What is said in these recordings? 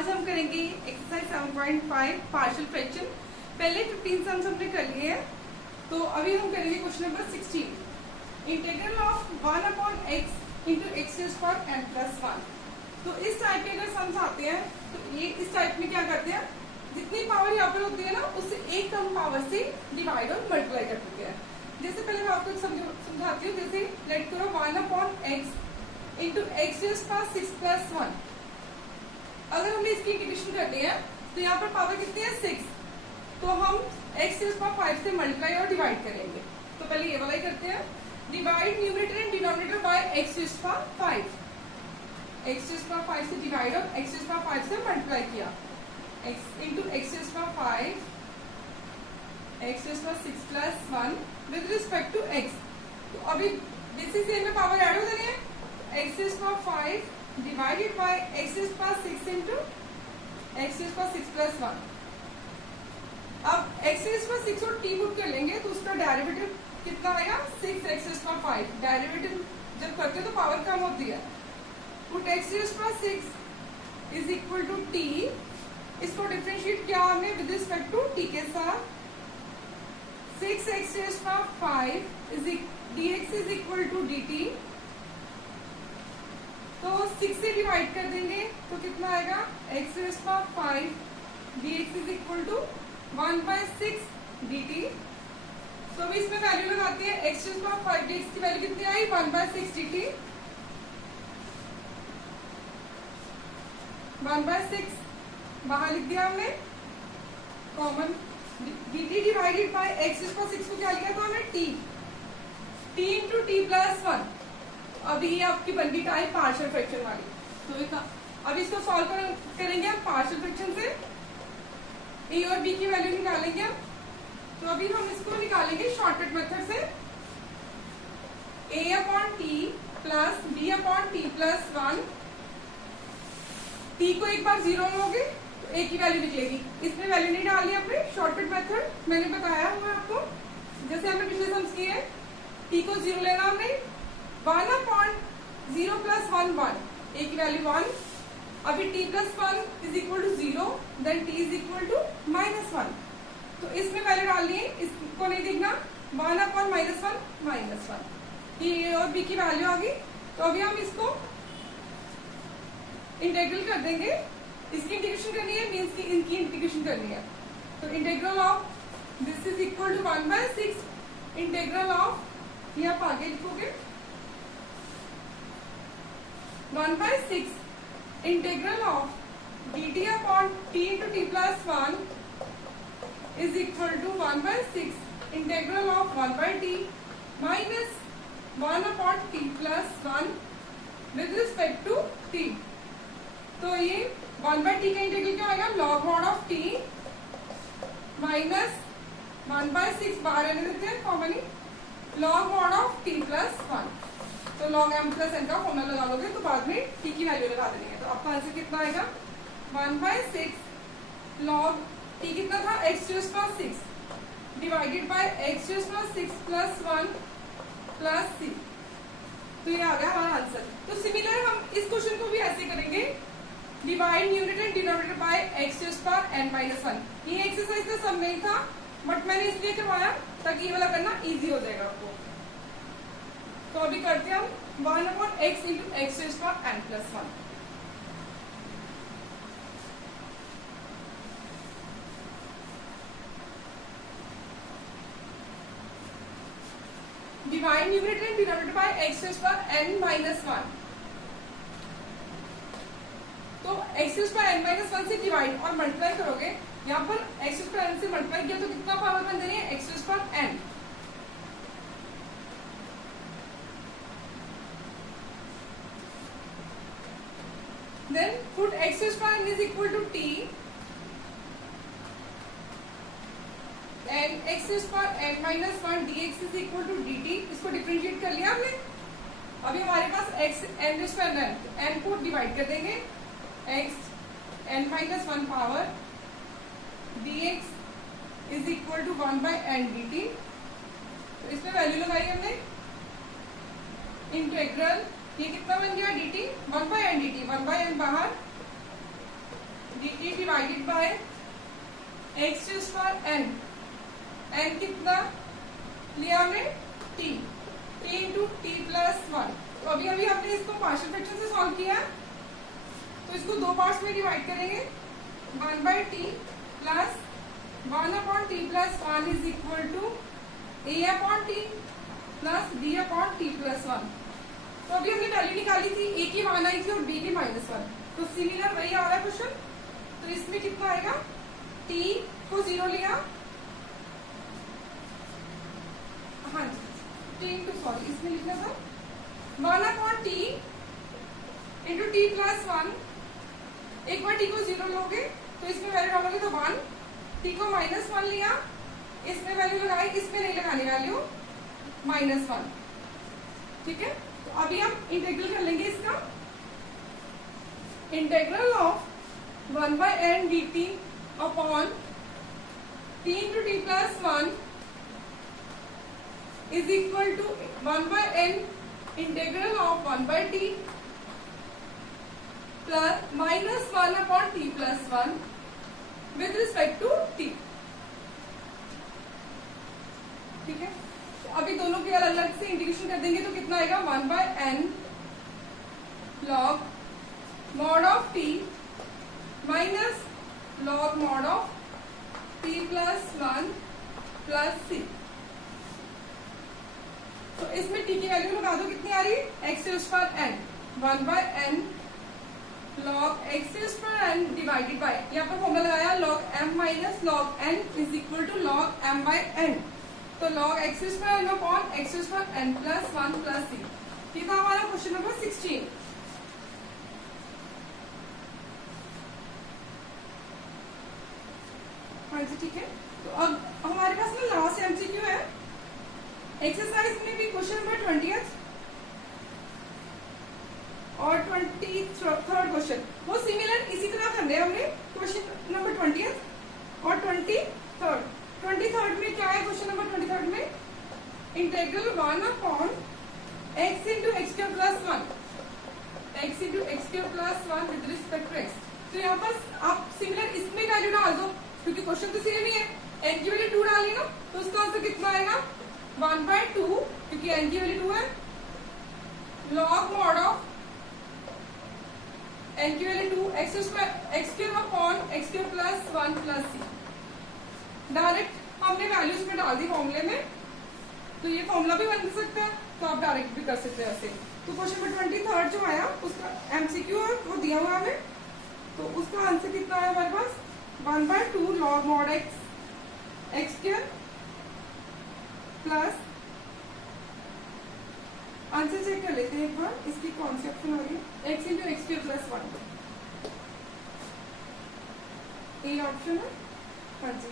आज हम करेंगे एक्सरसाइज 7.5 पार्शियल फ्रैक्शन। पहले 15 सम्स हमने कर लिए हैं, तो अभी हम करेंगे question number 16। Integral of 1/x into x square n plus 1। तो इस टाइप के अगर सम्स आते हैं तो ये इस टाइप में क्या करते हैं, जितनी पावर यहाँ पर होती है ना उससे एक कम पावर से डिवाइड और मल्टीप्लाई कर देते हैं। जैसे पहले मैं आपको समझाती हूँ। जैसे लेट करो 1/x into x square 6 plus 1। अगर हमने इसकी इंटीग्रेशन करनी है तो यहाँ पर पावर कितनी है 6, तो हम x स्क्वायर 5 से मल्टीप्लाई और डिवाइड करेंगे। तो पहले ये वाला ही करते हैं, divide numerator and denominator by x square 5। x square 5 से डिवाइड और x स्क्वायर 5 से मल्टीप्लाई किया, x into x square 5 x square 6 plus 1 with respect to x। तो अभी बेसिस सेम में पावर ऐड हो जानी है, x square 5 divided by x square 6 into x square 6 plus 1। अब एक्स स्क्वायर 6 और t पुट कर लेंगे तो उसका डेरिवेटिव कितना आएगा 6x स्क्वायर 5। डेरिवेटिव जब करते हैं तो पावर कम होती है। Put x square 6 is equal to t। इसको डिफरेंशिएट किया हमने विद रिस्पेक्ट टू t के साथ। 6x square 5 is dx is equal to dt। तो 6 से डिवाइड कर देंगे तो कितना आएगा x square 5 dx is equal to 1/6 dt। तो अभी इसमें वैल्यू लगाते हैं, x स्क्वायर 5 dx की वैल्यू कितनी आई 1/6 dt। 1/6 बाहर लिख दिया हमने common, dt divided by x square 6 को क्या लिखा था हमने t इंटू t प्लस 1। अभी ये आपकी बन गई टाइप पार्शियल फ्रैक्शन वाली। तो अब इसको सॉल्व करेंगे हम पार्शियल फ्रैक्शन से। a और b की वैल्यू निकालेंगे हम। तो अभी हम इसको निकालेंगे शॉर्टकट मेथड से। a upon t plus b upon t plus 1। t को एक बार 0 लोगे तो a की वैल्यू निकलेगी। इसमें वैल्यू नहीं डालनी अपने, शॉर्टकट मेथड मैंने बताया हुआ आपको, जैसे हमने पिछले सम्स किए हैं। t को 0 लेना हमने, 1/0 प्लस 1 1, a की वैल्यू 1। अभी t plus 1 is equal to 0, then t is equal to -1। तो इसमें वैल्यू डालनी है, इसको नहीं देखना। 1/-1 -1 ये और b की वैल्यू आ गई। तो अभी हम इसको इंटीग्रल कर देंगे। इसकी इंटीग्रेशन करनी है, मीन्स की इनकी इंटीग्रेशन करनी है। तो integral of this is equal to 1/6 integral of, ये आप आगे लिखोगे 1/6 integral of dt upon t into t plus 1 is equal to 1/6 integral of 1/t minus 1 upon t plus 1 with respect to t। तो ये 1/t का integral क्या आएगा, log mod of t minus 1/6 बाहर रहने देते हैं commonly, log mod of t plus 1। तो log m प्लस n का फॉर्मूला लगा लोगे तो बाद में t की वैल्यू लगा देनी है। तो आपका आंसर कितना आएगा 1/6 log t कितना था x square 6 divided by x square 6 plus 1 plus c। तो ये आ गया हमारा आंसर। तो सिमिलर हम इस क्वेश्चन को भी ऐसे करेंगे, divide numerator and denominator by x square n-1। ये एक्सरसाइज का सम नहीं था, बट मैंने इसलिए करवाया ताकि ये वाला करना इजी हो जाएगा आपको। तो अभी करते हैं हम 1/x into x square n plus 1। Divide numerator and denominator by x square n-1। तो x स्क्वायर n-1 से डिवाइड और मल्टीप्लाई करोगे, यहाँ पर x स्क्वायर n से मल्टीप्लाई किया तो कितना पावर बन जानी है x square n। Then put x square is equal to t and x square n-1 dx is equal to dt। इसको डिफरेंशिएट कर लिया हमने। अभी हमारे पास x n स्क्वायर n को डिवाइड कर देंगे, x n-1 power dx is equal to 1/n dt। तो इसमें वैल्यू लगाई हमने, इंटीग्रल ये कितना बन गया dt 1/n dt, 1/n बाहर divided by x to square n, n कितना लिया हमने t, t into t plus one. तो अभी अभी हमने इसको पार्शियल फ्रैक्शन से सॉल्व किया, तो इसको दो पार्ट्स में डिवाइड करेंगे, one by t plus one upon t plus one is equal to a upon t plus b upon t plus one. तो अभी हमने वैल्यू निकाली थी, ए की वन आई थी और बी की -1, तो सिमिलर वही आ रहा है क्वेश्चन। तो इसमें कितना आएगा, टी को 0 लिया, हाँ जी टी इंटू सॉरी इसमें लिखना था 1 upon t into t plus one. एक बार टी को 0 लोगे तो इसमें वैल्यू डालोगे तो 1, टी को -1 लिया, इसमें वैल्यू लगाई, इसमें नहीं लगानी वैल्यू -1, ठीक है। तो अभी हम इंटीग्रल कर लेंगे इसका, integral of 1 by n d t upon t into t plus one is equal to 1 by n integral of 1 by t plus -1 upon t plus one with respect to t, ठीक है। अभी दोनों के अलग अलग से इंटीग्रेशन कर देंगे तो कितना आएगा, 1 by n log mod of t minus log mod of t plus one plus c. तो इसमें टी की वैल्यू लगा दो, कितनी आ रही है, x square n, 1 by n log x square n divided by, यहाँ पर फॉर्मूला लगाया log m minus log n is equal to log m by n. तो log x square n upon x square n plus one plus c, ये था हमारा question number 16। हाँ जी ठीक है। तो अब हमारे पास में लास्ट एमसीक्यू है एक्सरसाइज में भी, क्वेश्चन नंबर 20 और 23rd क्वेश्चन, वो सिमिलर इसी तरह करने हैं हमने, क्वेश्चन नंबर 20 और 23rd में क्या है, क्वेश्चन नंबर 23rd में integral 1 upon x into x cube plus one, x into x cube plus one with respect to x. तो यहाँ पर आप सिमिलर इसमें वैल्यू डाल दो, क्योंकि क्वेश्चन तो सेम ही है, एन की वैल्यू 2 डाली ना, तो उसका आंसर कितना आएगा, 1 बाय 2, क्योंकि एन की वैल्यू 2 है, लॉग मॉड ऑफ एन की value 2 x cube upon x cube plus one plus c. Direct हमने वैल्यूज में डाल दी फॉर्मूले में, तो ये फॉर्मूला भी बन सकता है, तो आप डायरेक्ट भी कर सकते हैं ऐसे। तो क्वेश्चन नंबर 23rd जो आया उसका एमसीक्यू है वो दिया हुआ है, तो उसका आंसर कितना है हमारे पास, 1 by 2 log mod x square plus, answer check कर लेते हैं एक बार, इसकी कौन सी ऑप्शन हो रही है, x into x cube plus one, ये ऑप्शन है, हाँ जी,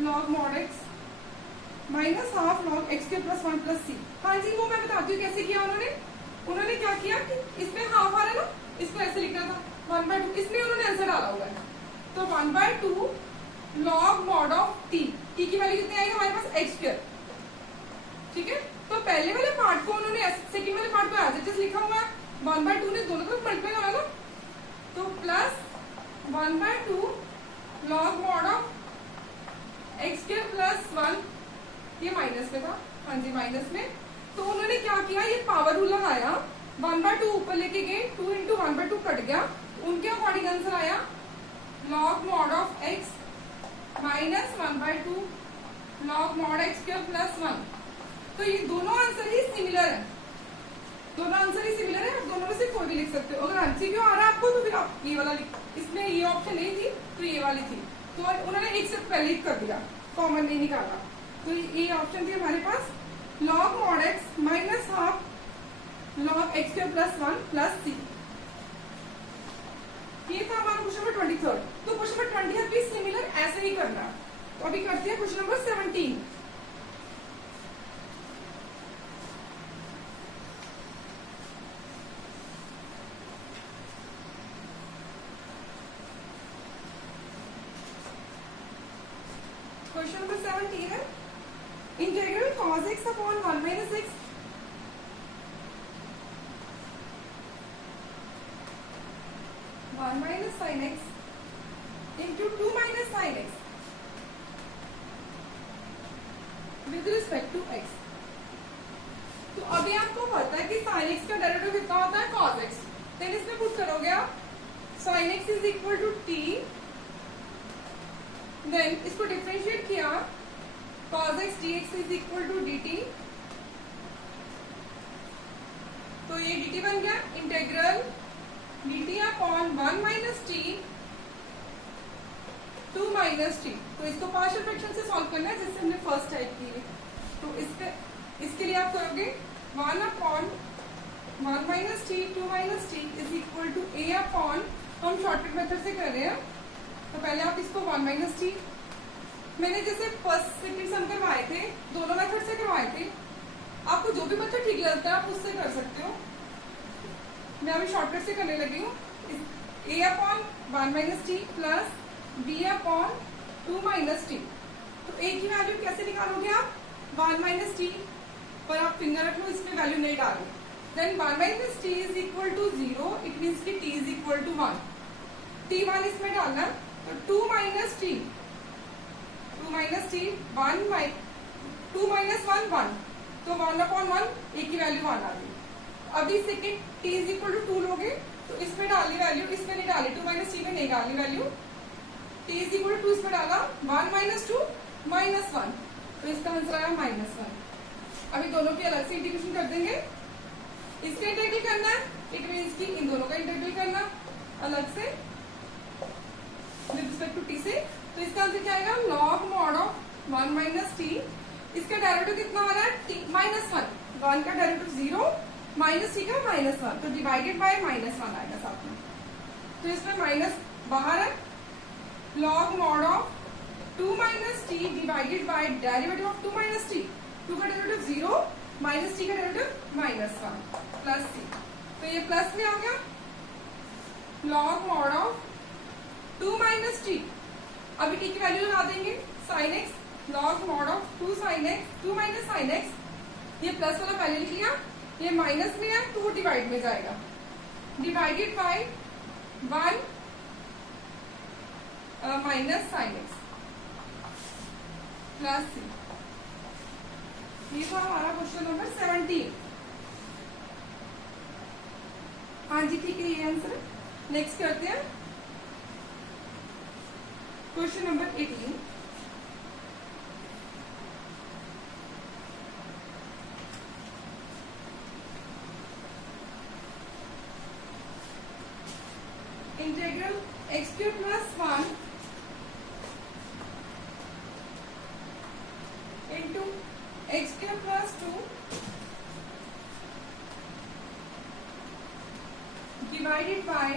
log mod x minus half log x cube plus one plus c. हाँ जी वो मैं बताती हूँ कैसे किया उन्होंने क्या किया कि इसमें हाफ आ रहा है ना, इसको ऐसे लिखना था 1 बाय 2, इसमें उन्होंने आंसर डाला हुआ है, तो 1 by 2 log mod of t, t की वैल्यू कितनी आएगी हमारे पास एक्स स्क्वायर, ठीक है। तो पहले वाले पार्ट को उन्होंने सेकंड वाले पार्ट को एज इट इज लिखा हुआ है, 1 बाय 2 ने दोनों तरफ मल्टीप्लाई करा ना, तो plus 1 by 2 log mod of x square plus one, ये माइनस में था, हाँ जी माइनस में, तो उन्होंने क्या किया, ये पावर रूल लगाया, 1 बाय 2 ऊपर लेके गए, 2 इंटू 1 बाय 2 कट गया, उनके अकॉर्डिंग आंसर आया log mod of x minus 1 by 2 log mod x square plus one. तो ये दोनों आंसर ही सिमिलर है, दोनों आंसर ही सिमिलर है, दोनों में से कोई भी लिख सकते हो। अगर एमसीक्यू आ रहा है आपको तो फिर आप ये वाला लिख, इसमें ये ऑप्शन नहीं थी तो ये वाली थी, तो उन्होंने एक स्टेप पहले ही कर दिया, कॉमन नहीं निकाला, तो ये ऑप्शन थी हमारे पास log mod x minus half log x cube plus one plus c. ये था हमारा क्वेश्चन नंबर 23rd। तो क्वेश्चन नंबर 20th भी सिमिलर ऐसे ही करना। तो अभी करते हैं क्वेश्चन नंबर 17। क्वेश्चन नंबर 17 है integral cos x upon 1 minus x one minus sine x into 2 minus sine x with respect to x. तो अभी आपको पता है कि साइन एक्स का डेरिवेटिव कितना होता है कॉस एक्स, देन इसमें पुट करोगे आप sine x is equal to t, then इसको डिफरेंशिएट किया cos x dx is equal to dt, तो ये dt बन गया integral dt upon 1 minus t 2 minus t. तो इसको पार्शियल फ्रैक्शन से सॉल्व करना है जैसे हमने फर्स्ट टाइप की है। तो इसके लिए आप करोगे 1 upon 1 minus t 2 minus t is equal to a upon, हम शॉर्टकट मेथड से कर रहे हैं तो पहले आप इसको 1 माइनस टी, मैंने जैसे फर्स्ट सेकंड सम करवाए थे दोनों मेथड से करवाए थे, आपको जो भी मेथड ठीक लगता है आप उससे कर सकते हो। मैं अभी शॉर्टकट से करने लगी हूँ। a upon 1 minus T plus b upon 2 minus t. तो a की वैल्यू कैसे निकालोगे आप, 1 माइनस टी पर आप फिंगर रख लो, इसमें वैल्यू नहीं डालो, then 1 minus t is equal to 0, it means की t is equal to 1, t1 इसमें डालना, तो 2 minus t 2 minus t 2 minus 1 1, तो 1 अपॉन 1 a की वैल्यू 1 आ गई। अभी second t is equal to 2 लोगे तो इसमें डाली वैल्यू, इसमें नहीं डाली, 2 माइनस टी में नहीं डाली value, t is equal to 2 इसमें डाला 1 माइनस 2 माइनस 1, तो इसका आंसर आया माइनस 1। अभी दोनों की अलग से इंटीग्रेशन कर देंगे, इसका इंटीग्रल करना है, इट मीन्स की इन दोनों का इंटीग्रल करना अलग से विद रिस्पेक्ट टू t से। तो इसका आंसर क्या आएगा, log mod of 1 minus T, इसका डेरिवेटिव कितना आ रहा है t माइनस 1, 1 का डेरिवेटिव 0 माइनस टी का माइनस 1, तो डिवाइडेड बाय माइनस 1 आएगा साथ में, तो इसमें माइनस बाहर है, log mod of 2 minus T divided by derivative of 2 minus t, 2 का डेरिवेटिव 0 माइनस टी का डेरिवेटिव माइनस 1 प्लस सी, तो ये प्लस में आ गया, log mod of 2 minus T, अभी टी की वैल्यू लगा देंगे sine x, log mod of 2 sine x 2 minus sine x, ये प्लस वाला पहले लिख लिया, ये माइनस में है तो वो डिवाइड में जाएगा, divided by 1 minus sine x plus c. ये था हमारा क्वेश्चन नंबर 17। हाँ जी ठीक है, ये आंसर। नेक्स्ट करते हैं question number 18। Integral x cube plus 1 into x cube plus 2 divided by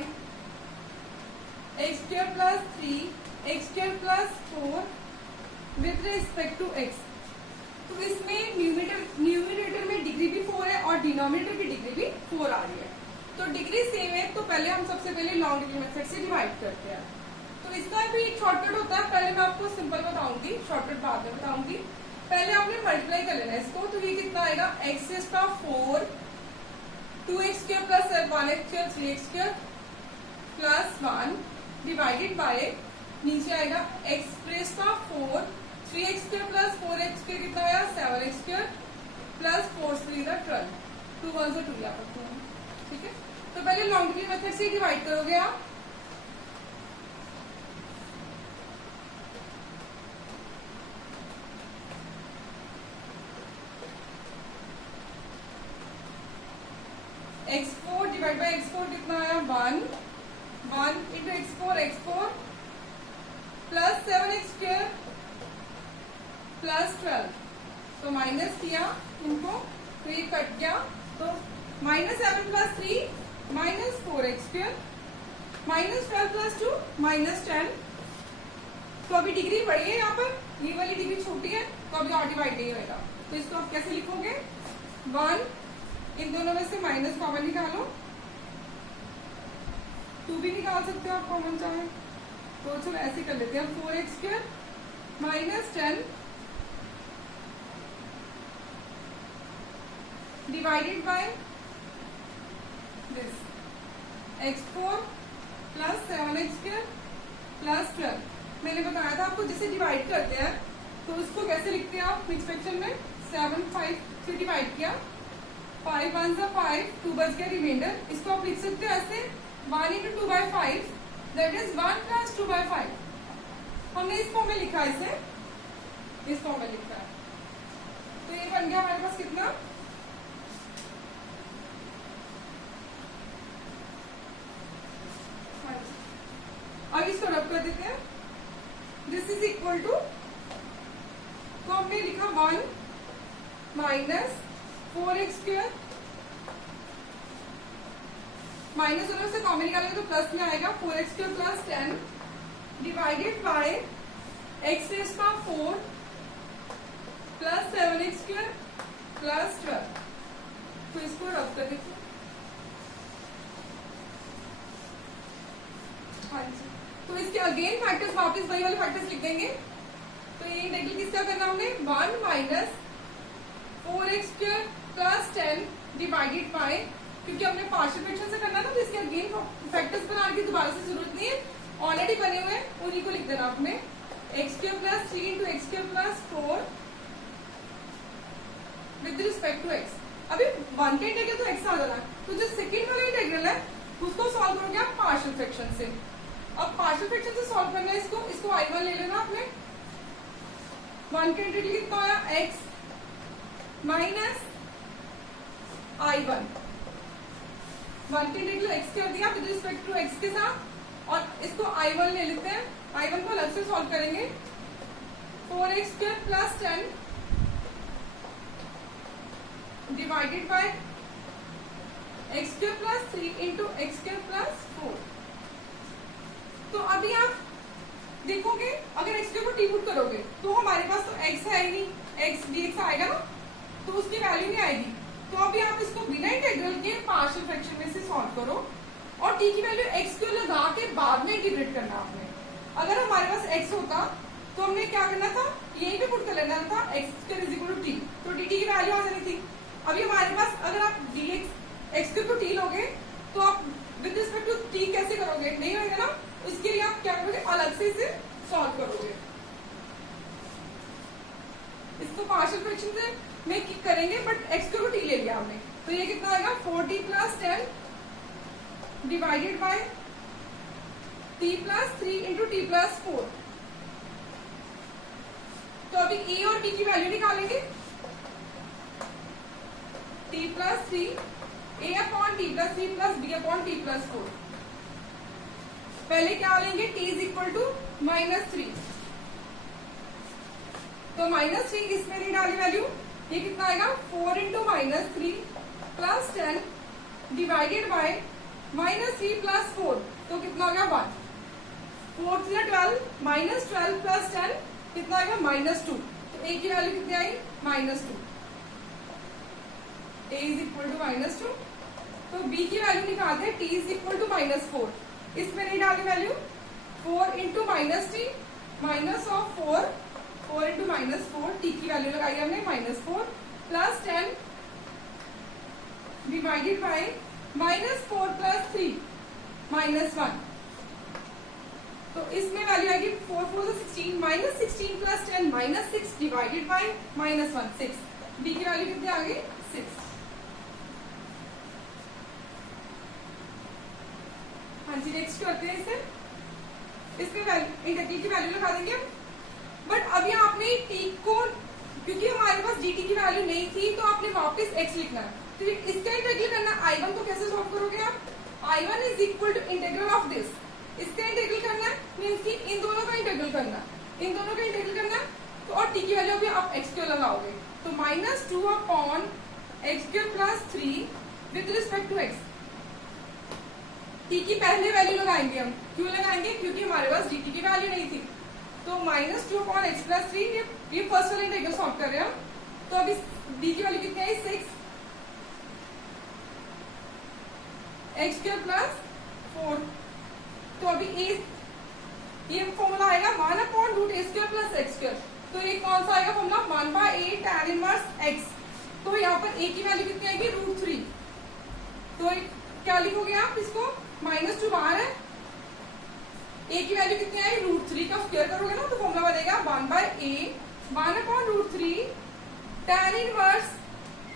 x cube plus 3 x cube plus 4 with respect to x। तो इसमें न्यूमिनेटर में डिग्री भी 4 है और डिनोमिनेटर की डिग्री भी 4 आ रही है, तो डिग्री सेम है, तो पहले हम सबसे पहले लॉन्ग डिग्री मेथड से डिवाइड करते हैं। तो इसका भी एक शॉर्टकट होता है, पहले मैं आपको सिंपल बताऊंगी, शॉर्टकट बाद में बताऊंगी। पहले आपने मल्टीप्लाई कर लेना है इसको, तो ये कितना आएगा x का 4 2x cube plus 1x cube 3x cube plus 1 divided by नीचे आएगा x का 4 3x cube plus 4x cube कितना आया 7x क्यूब प्लस 4 3 12, 2 1 से 2 यहाँ पर, ठीक है। तो पहले लॉन्ग डिग्री मेथड से डिवाइड करोगे आप, x4 डिवाइड बाय x4 कितना आया 1 into x4 plus 7x square plus 12, तो माइनस किया इनको, तो ये कट गया, तो minus 7 plus 3 minus 4x square minus 12 plus 2 minus 10। तो अभी डिग्री बड़ी है यहाँ पर, ये वाली डिग्री छोटी है, तो अभी और डिवाइड नहीं होगा, तो इसको आप कैसे लिखोगे 1, इन दोनों में से माइनस कॉमन निकालो, 2 भी निकाल सकते हो आप कॉमन चाहे, तो चलो ऐसे कर लेते हैं 4x square minus 10 divided by this x4 plus 7x square plus 12। मैंने बताया था आपको जैसे डिवाइड करते हैं तो उसको कैसे लिखते हैं आप मिक्स फ्रैक्शन में, 7 5 से डिवाइड किया, 5 1 जा 5, 2 बच गया रिमाइंडर। इसको आप लिख सकते हो ऐसे 1 into 2/5 दैट इज 1 plus 2/5। हमने इस फॉर्म में लिखा है, इसे इस फॉर्म में लिखा है। तो ये बन गया हमारे पास कितना, अब इसको रब कर देते हैं। दिस इज इक्वल टू, तो हमने लिखा 1 माइनस 4x स्क्वायर, माइनस दोनों से कॉमन निकालेंगे तो प्लस में आएगा 4x square plus 10 divided by x raise का 4 प्लस 7x स्क्वायर प्लस 12। तो इसको रब कर दीजिए। हाँ जी, तो इसके अगेन फैक्टर्स वापस वही वाले फैक्टर्स लिख देंगे। तो ये इंटीग्रल किसका करना हमने, 1 minus 4x square plus 10 divided bye, क्योंकि हमने पार्शियल फ्रैक्शन से करना था तो इसके अगेन फैक्टर्स बनाने की दोबारा से जरूरत नहीं है, ऑलरेडी बने हुए हैं, उन्हीं को लिख देना आपने। x square plus 3 into x square plus 4 with respect to x। अभी 1 का इंटीग्रल तो x आ जाना है, तो जो सेकेंड वाला इंटीग्रल है उसको सॉल्व करोगे आप पार्शियल फ्रैक्शन से। अब पार्शियल फ्रैक्शन से सॉल्व करना है इसको I1 ले लेना आपने। 1 का इंटीग्रल कितना आया, x माइनस I1। 1 का इंटीग्रल x कर दिया विद रिस्पेक्ट टू x के साथ, और इसको I1 ले लेते हैं। I1 को अलग से सॉल्व करेंगे, 4x square plus 10 divided by x square plus 3 into x square plus 4। तो अभी आप देखोगे अगर x स्क्वायर को टी पुट करोगे तो हमारे पास तो x है ही नहीं, x dx आएगा ना, तो उसकी वैल्यू नहीं आएगी। तो अभी आप इसको बिना इंटीग्रल के पार्शियल फ्रैक्शन में से सॉल्व करो, और t की वैल्यू x स्क्वायर लगा के बाद में इंटीग्रेट करना आपने। अगर हमारे पास x होता तो हमने क्या करना था, यही पे पुट कर लेना था x square is equal to t, तो dt की वैल्यू आ जानी थी। अभी हमारे पास अगर आप dx x स्क्वायर को t लोगे तो आप विद रिस्पेक्ट टू t कैसे करोगे, नहीं होगा ना, इसके लिए आप क्या करोगे, अलग से इसे सॉल्व करोगे। इसको पार्शियल फ्रैक्शन से में करेंगे बट x स्क्वायर को t ले लिया हमने, तो ये कितना आएगा 4t plus 10 divided bye t plus 3 into t plus 4। तो अभी a और t की वैल्यू निकालेंगे, t plus 3 a upon t plus 3 plus b upon t plus 4। पहले क्या लेंगे, t इज इक्वल टू -3, तो -3 इसमें नहीं डाली वैल्यू, ये कितना आएगा 4 into -3 plus 10 divided bye -3 plus 4, तो कितना हो गया 1। 4 से 12 -12 प्लस 10 कितना आएगा -2, तो a की वैल्यू कितनी आई -2, a इज इक्वल टू -2। तो b की वैल्यू निकालते हैं, t इज इक्वल टू -4, इसमें नहीं डाली value, 4 into -t minus of 4 into -4, t की वैल्यू लगाई हमने -4 प्लस 10 डिवाइडेड बाय -4 प्लस 3 -1, तो इसमें वैल्यू आएगी 4 4 16 -16 प्लस 10 -6 डिवाइडेड बाय -1 6। b की वैल्यू कितनी आ गई 6। हाँ जी, नेक्स्ट करते हैं इसे, इसमें इंटीग्रल की वैल्यू लगा देंगे। बट अभी आपने t को, क्योंकि हमारे पास dt की वैल्यू नहीं थी तो आपने वापस x लिखना है, तो इसका इंटीग्रल करना I1 को कैसे सॉल्व करोगे आप, I1 is equal to integral of this, इसका इंटीग्रल करना है मींस कि इन दोनों का इंटीग्रल करना, इन दोनों का इंटीग्रल करना है, तो और t की वैल्यू भी आप x क्यों लगाओगे, तो -2 upon x cube plus 3 with respect to x। t की पहले वैल्यू लगाएंगे हम, क्यों लगाएंगे, क्योंकि हमारे पास dt की वैल्यू नहीं थी, तो -2 अपॉन एक्स प्लस 3, ये फर्स्ट वाला इंटीग्रल सॉल्व कर रहे हैं हम। तो अभी d की वैल्यू कितनी आई 6, एक्स क्यूब प्लस 4, तो अभी ये फॉर्मूला आएगा 1 अपॉन रूट ए स्क्वायर प्लस एक्स स्क्वायर, तो ये कौन सा आएगा formula 1/a tan inverse x, तो यहाँ पर a की वैल्यू कितनी आएगी √3, तो क्या लिखोगे आप इसको, -2 बाहर है ए की वैल्यू कितनी आई, √3 का स्क्वायर करोगे ना तो फॉर्मूला बनेगा 1/a 1/√3 tan inverse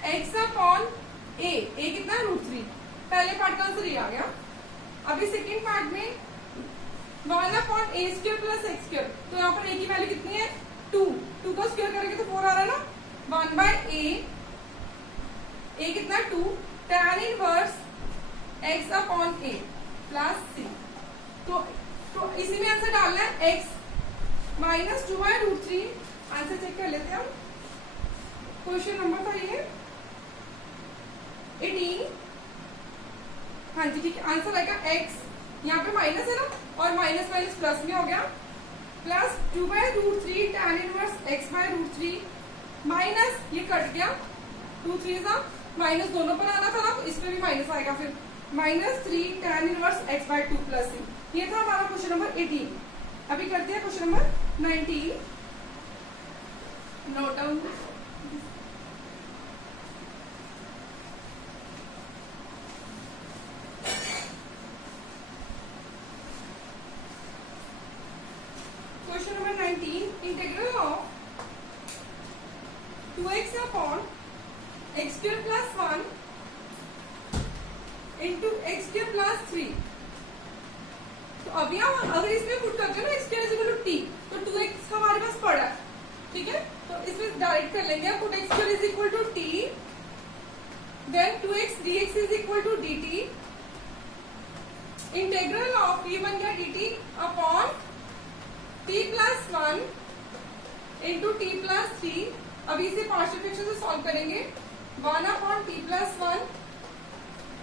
x upon a। a कितना है, √3। पहले पार्ट का आंसर ये आ गया। अभी सेकेंड पार्ट में 1/a² प्लस x², तो यहाँ पर a की वैल्यू कितनी है, 2 का स्क्वायर करेंगे तो 4 आ रहा है ना। 1/a कितना 2 tan inverse x upon a plus c। तो इसी में आंसर डालना है x माइनस 2/√3। आंसर चेक कर लेते हैं हम। क्वेश्चन नंबर था ये 18। हाँ जी ठीक है, आंसर आएगा x, यहाँ पे माइनस है ना, और माइनस माइनस प्लस में हो गया, plus 2/√3 tan inverse x/√3 minus ये कट गया, 2 3 था माइनस दोनों पर आना था ना, तो इसमें भी माइनस आएगा, फिर -3 tan inverse x/2 plus c। ये था हमारा क्वेश्चन नंबर 18। अभी करते हैं question number 19। Note down. Question number 19, integral of 2x upon x² plus 1 into x² plus 3। तो अभी हम अगर इसमें पुट करते हैं ना x² इक्वल टू t, तो 2x हमारे पास पड़ा है, ठीक है, तो इसमें डायरेक्ट कर लेंगे। Put x² equal to t, then 2x dx is equal to dt, integral of ये बन गया dt upon t plus 1 into t plus 3। अभी इसे पार्शियल फ्रैक्शन से सॉल्व करेंगे। 1 upon t plus 1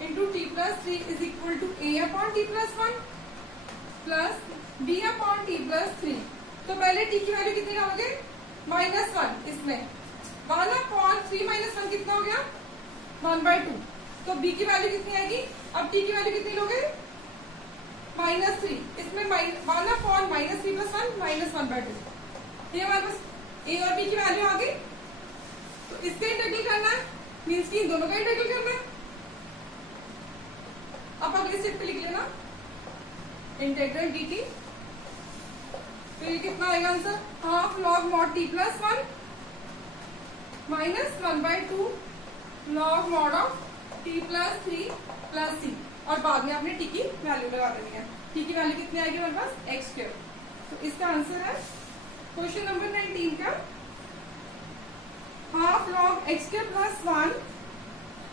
into t plus 3 is equal to a upon t plus 1 plus b upon t plus 3। तो पहले t की वैल्यू कितनी डालोगे, -1। इसमें 1 अपॉन 3 माइनस 1 कितना हो गया, 1/2। तो b की वैल्यू कितनी आएगी, अब t की वैल्यू कितनी लोगे, -3। इसमें 1 अपॉन -3 प्लस 1 -1/2। ये हमारे पास a और b की वैल्यू आ गई। तो इसका इंटीग्रल करना है, मीन्स की इन दोनों का इंटीग्रल करना है। अब अगले स्टेप पे लिख लेना इंटीग्रल dt। फिर कितना आएगा answer, half log mod t plus 1 minus 1/2 log mod of t plus 3 plus c। और बाद में आपने t की वैल्यू लगा देनी है। t की वैल्यू कितनी आएगी हमारे पास, x²। तो इसका आंसर है क्वेश्चन नंबर 19 का हाफ लॉग x² प्लस 1।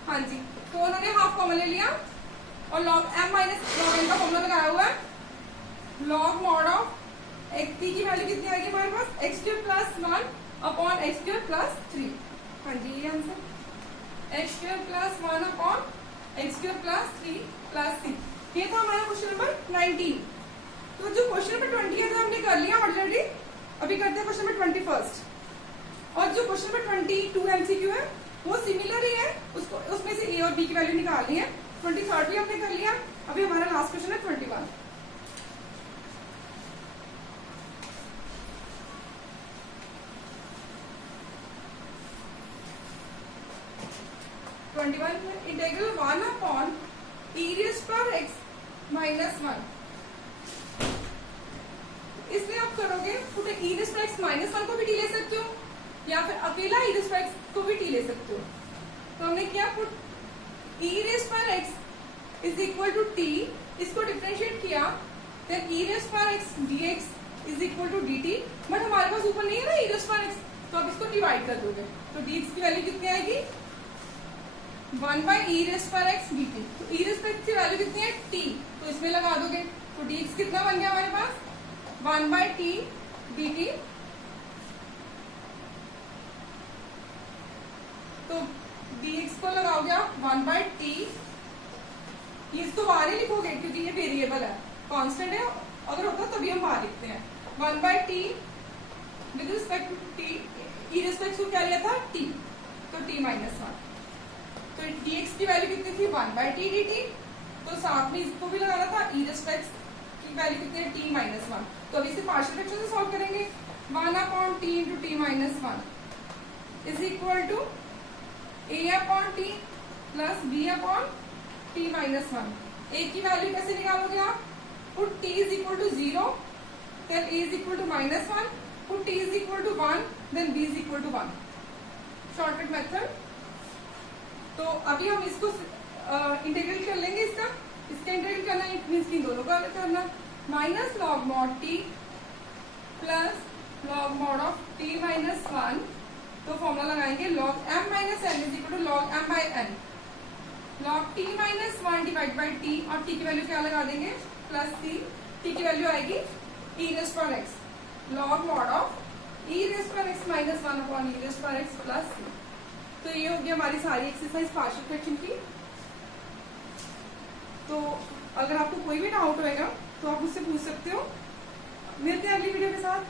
हाँ जी, तो उन्होंने हाफ कॉमन ले लिया और log m minus log n का फॉर्मूला लगाया हुआ है। लॉग मॉड ऑफ t की वैल्यू कितनी आएगी हमारे पास, x² plus 1 upon x² plus 3। हाँ जी ये answer x² plus 1 upon x² plus 3 plus c। ये था हमारा क्वेश्चन नंबर 19। तो जो क्वेश्चन नंबर 20 है हमने कर लिया ऑलरेडी। अभी करते हैं क्वेश्चन नंबर 21। और जो क्वेश्चन नंबर 22 MCQ है वो सिमिलर ही है, उसको उसमें से a और b की वैल्यू निकालनी है। 23 भी हमने कर लिया। अभी हमारा लास्ट क्वेश्चन है 21। इंटीग्रल 1 अपॉन e रेज़ पर x माइनस 1। इसमें आप करोगे पुट e रेज़ पर x माइनस 1 को भी t ले सकते हो, या फिर अकेला e रेज़ पर x को भी t ले सकते हो। तो हमने क्या पुट e रेज़ पर x is equal to t, इसको डिफरेंशिएट किया, देन e रेज़ पर x dx is equal to dt। But हमारे पास ऊपर नहीं है ना e रेज़ पर x, तो आप इसको डिवाइड कर दोगे तो dx की वैल्यू कितनी आएगी, 1/e रेज़ पर x dt। तो e रेज़ पर x की वैल्यू कितनी है, t, तो इसमें लगा दोगे तो dx कितना बन गया हमारे पास, 1/t dt। तो dx को लगाओगे आप 1/t, इसको बाहर ही लिखोगे क्योंकि ये वेरिएबल है, कांस्टेंट है, अगर होता तभी हम बाहर लिखते हैं। 1/t with respect to t, e respect को क्या लिया था t, तो t माइनस 1। तो dx की वैल्यू कितनी थी, 1/t dt। तो साथ में इसको भी लगाना था, e रिस्पेक्ट की वैल्यू कितनी है, t माइनस 1। तो अभी इसे पार्शियल फ्रैक्शन से सॉल्व करेंगे। 1 upon t into t minus 1 is equal to a upon t plus b upon t minus 1। a की वैल्यू कैसे निकालोगे आप, put t is equal to 0, then a is equal to -1, put t is equal to 1, then b is equal to 1. Shortcut method. तो अभी हम इसको integrate कर लेंगे. इसका इंटीग्रेट करना मीन्स इन दोनों का करना. Minus log mod t plus log mod of t minus 1. तो फॉर्मूला लगाएंगे log m minus n is equal to log m by n. Log t minus 1 divide by t, और t की value क्या लगा देंगे प्लस c. t की value आएगी e raise पर x. Log mod of e raise पर x minus 1 upon e raise पर x प्लस c. तो ये हो गया हमारी सारी एक्सरसाइज पार्शियल फ्रैक्शन की. तो अगर आपको कोई भी डाउट होएगा तो आप मुझसे पूछ सकते हो. मिलते हैं अगली वीडियो के साथ.